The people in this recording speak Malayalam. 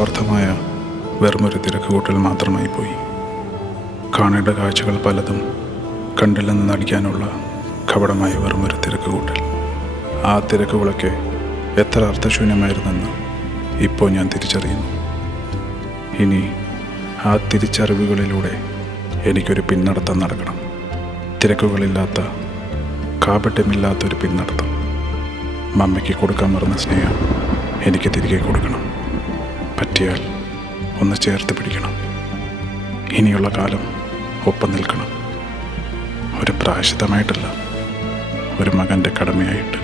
നിസ്വാർത്ഥമായ വെറുമൊരു തിരക്കുകൂട്ടൽ മാത്രമായി പോയി. കാണേണ്ട കാഴ്ചകൾ പലതും കണ്ടില്ലെന്ന് നടിക്കാനുള്ള കപടമായ വെറുമൊരു തിരക്കുകൂട്ടൽ. ആ തിരക്കുകളൊക്കെ എത്ര അർത്ഥശൂന്യമായിരുന്നെന്ന് ഇപ്പോൾ ഞാൻ തിരിച്ചറിയുന്നു. ഇനി ആ തിരിച്ചറിവുകളിലൂടെ എനിക്കൊരു പിന്നടത്തം നടക്കണം. തിരക്കുകളില്ലാത്ത, കാപട്യമില്ലാത്തൊരു പിന്നടത്തം. മമ്മയ്ക്ക് കൊടുക്കാൻ മറന്ന സ്നേഹം എനിക്ക് തിരികെ കൊടുക്കണം. പറ്റിയാൽ ഒന്ന് ചേർത്ത് പിടിക്കണം. ഇനിയുള്ള കാലം ഒപ്പം നിൽക്കണം. ഒരു പ്രായശ്ചിത്തമായിട്ടല്ല, ഒരു മകൻ്റെ കടമയായിട്ട്.